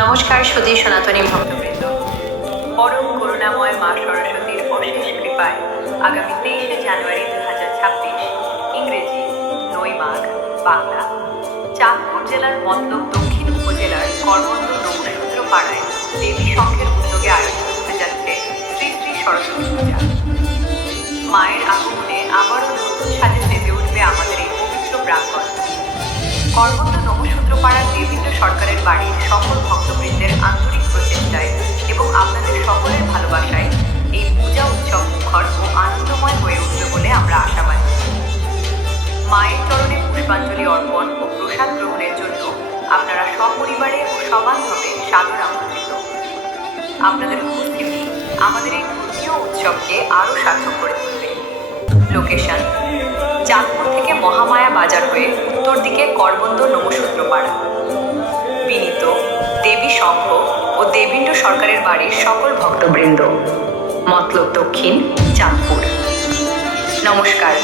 নমস্কার সুধী সনাতনী ভক্তবৃন্দ। পরম করুণাময় মা সরস্বতীর অশেষ কৃপায় আগামী 23শে জানুয়ারি 2026 ইংরেজি 9 মাঘ বাংলা চাঁদপুর জেলার মতলব দক্ষিণ উপজেলার করবন্দ নমসূত্র পাড়ায় দেবী সংঘের উদ্যোগে আয়োজিত হতে যাচ্ছে শ্রী শ্রী সরস্বতী পূজা। মায়ের আগমনে আবারও নতুন সাজে সেজে উঠবে আমাদের এই পবিত্র প্রাঙ্গণ। করবন্দ নমসূত্র পাড়ার দেবীন্দ্র সরকারের বাড়ির সকল ভক্তবৃন্দের আন্তরিক প্রচেষ্টায় এবং আপনাদের সকলের ভালোবাসায় এই পূজা উৎসব মুখর ও আনন্দময় হয়ে উঠবে বলে আমরা আশাবাদী। মায়ের চরণে পুষ্পাঞ্জলি অর্পণ ও প্রসাদ গ্রহণের জন্য আপনারা সপরিবারে ও সবান্ধবে সাদর আমন্ত্রিত। আপনাদের উপস্থিতি আমাদের এই ধর্মীয় উৎসবকে আরও সার্থক করে তুলবে। লোকেশন: চাঁদপুর থেকে মহামায়া বাজার হয়ে উত্তর দিকে করবন্দ নমসূত্র পাড়া। বিনীত দেবী সংঘ ও দেবীন্দ্র সরকারের বাড়ির সকল ভক্তবৃন্দ, মতলব দক্ষিণ, চাঁদপুর। নমস্কার।